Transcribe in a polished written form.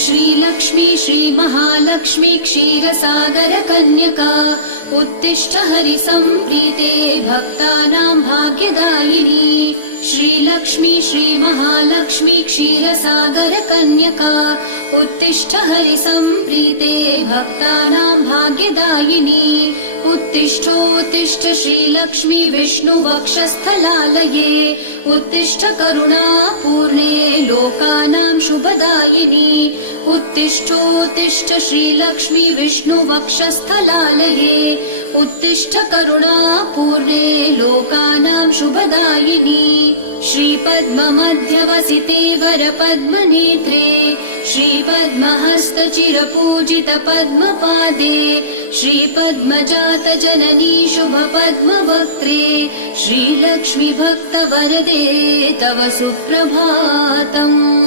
श्रीलक्ष्मी श्रीमहालक्ष्मी क्षीरसागर कन्यका उत्तिष्ठ हरिसम्प्रीते भक्तानां भाग्यदायिनी। श्रीलक्ष्मी श्रीमहालक्ष्मी क्षीरसागर कन्यका उत्तिष्ठ हरिसम्प्रीते भक्तानां भाग्यदायिनी। उत्तिष्ठोत्तिष्ठ श्रीलक्ष्मी विष्णुवक्षस्थलालये उत्तिष्ठ करुणापूर्णे लोकानां शुभदायिनी। उत्तिष्ठोत्तिष्ठ श्रीलक्ष्मी विष्णुवक्षस्थलालये उत्तिष्ठ करुणापूर्णे लोकानां शुभदायिनी। श्रीपद्ममध्यवसिते वरपद्मनेत्रे श्रीपद्महस्तचिरपूजित पद्मपादे श्रीपद्मजात जननी शुभपद्मवक्त्रे श्रीलक्ष्मी भक्तवरदे तव सुप्रभातम्।